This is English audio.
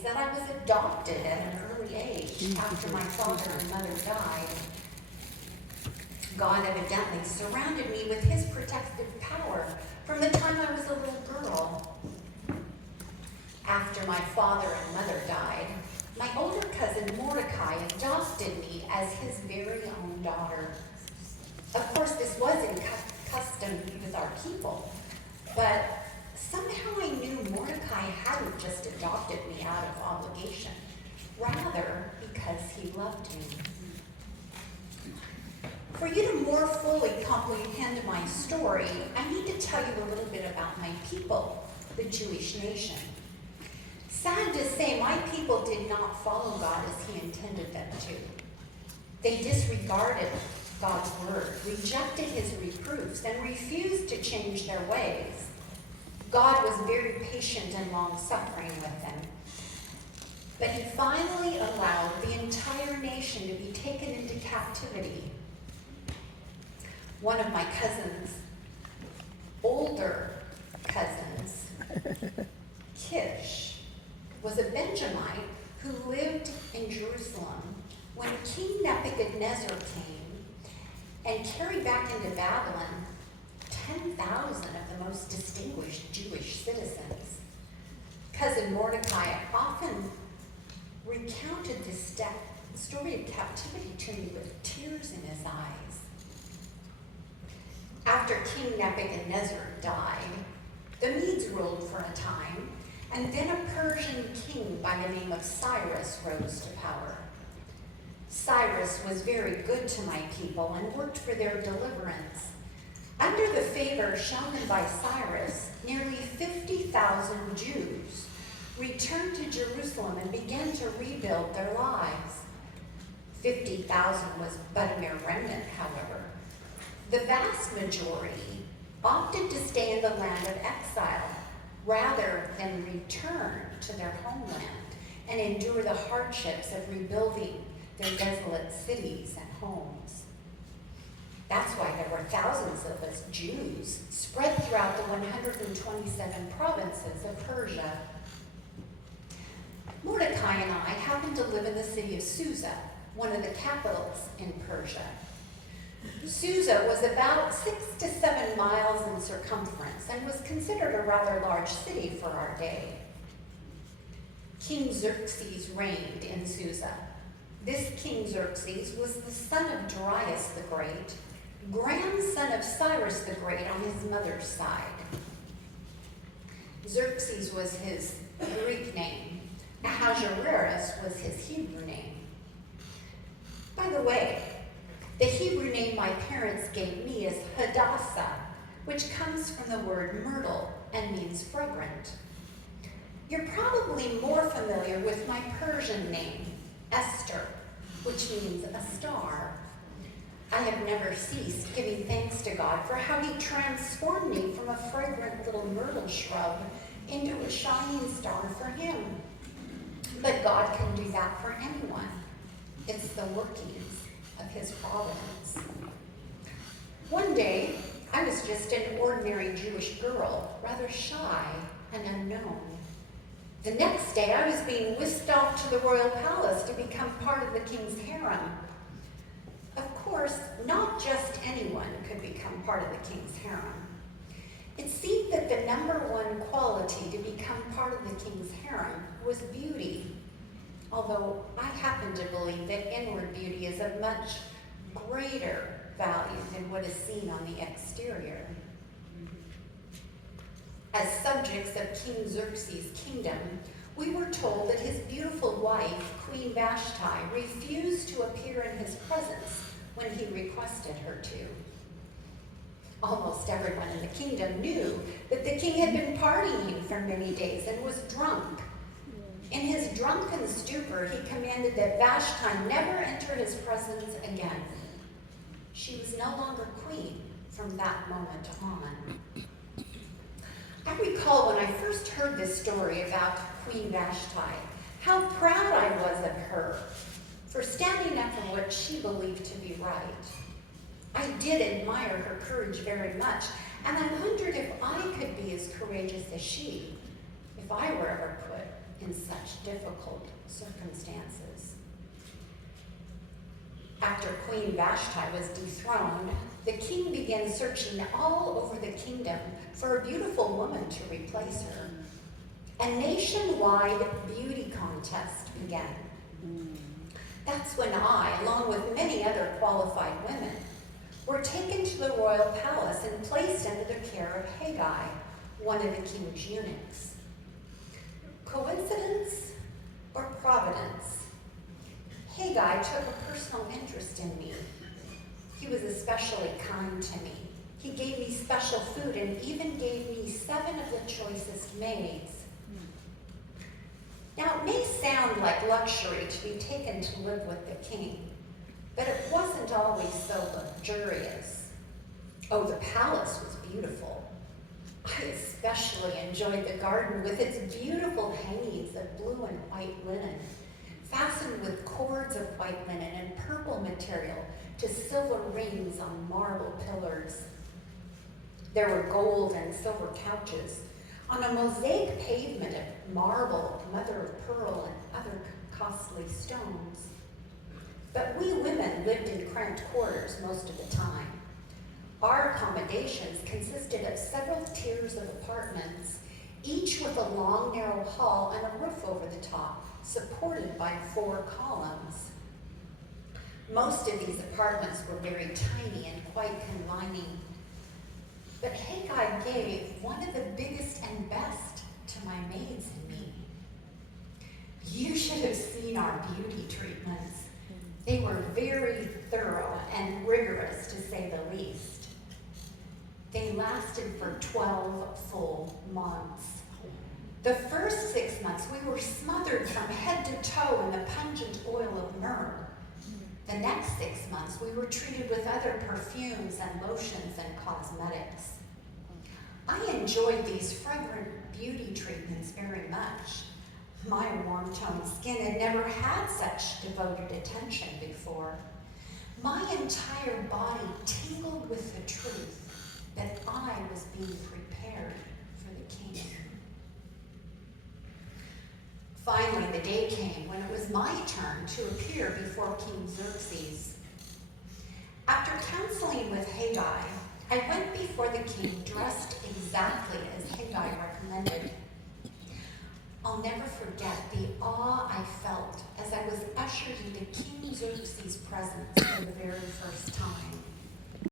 is that I was adopted at an early age after my father and mother died. God evidently surrounded me with his protective power from the time I was a little girl. After my father and mother died, my older cousin Mordecai adopted me as his very own daughter. Of course, this wasn't custom with our people, but somehow I knew Mordecai hadn't just adopted me out of obligation, rather because he loved me. For you to more fully comprehend my story, I need to tell you a little bit about my people, the Jewish nation. Sad to say, my people did not follow God as he intended them to. They disregarded God's word, rejected his reproofs, and refused to change their ways. God was very patient and long-suffering with them. But he finally allowed the entire nation to be taken into captivity. One of my cousins, older cousins, Kish, was a Benjamite who lived in Jerusalem when King Nebuchadnezzar came and carried back into Babylon 10,000 of the most distinguished Jewish citizens. Cousin Mordecai often recounted this story of captivity to me with tears in his eyes. After King Nebuchadnezzar died, the Medes ruled for a time, and then a Persian king by the name of Cyrus rose to power. Cyrus was very good to my people and worked for their deliverance. Under the favor shown them by Cyrus, nearly 50,000 Jews returned to Jerusalem and began to rebuild their lives. 50,000 was but a mere remnant, however. The vast majority opted to stay in the land of exile rather than return to their homeland and endure the hardships of rebuilding their desolate cities and homes. That's why there were thousands of us Jews spread throughout the 127 provinces of Persia. Mordecai and I happened to live in the city of Susa, one of the capitals in Persia. Susa was about 6 to 7 miles in circumference and was considered a rather large city for our day. King Xerxes reigned in Susa. This King Xerxes was the son of Darius the Great, grandson of Cyrus the Great on his mother's side. Xerxes was his Greek name. Ahasuerus was his Hebrew name. By the way, the Hebrew name my parents gave me is Hadassah, which comes from the word myrtle and means fragrant. You're probably more familiar with my Persian name, Esther, which means a star. I have never ceased giving thanks to God for how he transformed me from a fragrant little myrtle shrub into a shining star for him. But God can do that for anyone. It's the workings of his providence. One day, I was just an ordinary Jewish girl, rather shy and unknown. The next day, I was being whisked off to the royal palace to become part of the king's harem. Of course, not just anyone could become part of the king's harem. It seemed that the number one quality to become part of the king's harem was beauty, although I happen to believe that inward beauty is of much greater value than what is seen on the exterior. As subjects of King Xerxes' kingdom, we were told that his beautiful wife, Queen Vashti, refused to appear in his presence when he requested her to. Almost everyone in the kingdom knew that the king had been partying for many days and was drunk. In his drunken stupor, he commanded that Vashti never enter his presence again. She was no longer queen from that moment on. I recall when I first heard this story about Queen Vashti, how proud I was of her for standing up for what she believed to be right. I did admire her courage very much, and I wondered if I could be as courageous as she, if I were ever put in in such difficult circumstances. After Queen Vashti was dethroned, the king began searching all over the kingdom for a beautiful woman to replace her. A nationwide beauty contest began. That's when I, along with many other qualified women, were taken to the royal palace and placed under the care of Haggai, one of the king's eunuchs. Coincidence or providence? Haggai took a personal interest in me. He was especially kind to me. He gave me special food and even gave me 7 of the choicest maids. Now, it may sound like luxury to be taken to live with the king, but it wasn't always so luxurious. Oh, the palace was beautiful. I especially enjoyed the garden with its beautiful hangings of blue and white linen, fastened with cords of white linen and purple material to silver rings on marble pillars. There were gold and silver couches on a mosaic pavement of marble, mother of pearl, and other costly stones. But we women lived in cramped quarters most of the time. Our accommodations consisted of several tiers of apartments, each with a long, narrow hall and a roof over the top, supported by 4 columns. Most of these apartments were very tiny and quite confining, but Haggai gave one of the biggest and best to my maids and me. You should have seen our beauty treatments. They were very thorough and rigorous, to say the least. They lasted for 12 full months. The first 6 months, we were smothered from head to toe in the pungent oil of myrrh. The next 6 months, we were treated with other perfumes and lotions and cosmetics. I enjoyed these fragrant beauty treatments very much. My warm-toned skin had never had such devoted attention before. My entire body tingled with the truth that I was being prepared for the king. Finally, the day came when it was my turn to appear before King Xerxes. After counseling with Haggai, I went before the king dressed exactly as Haggai recommended. I'll never forget the awe I felt as I was ushered into King Xerxes' presence for the very first time.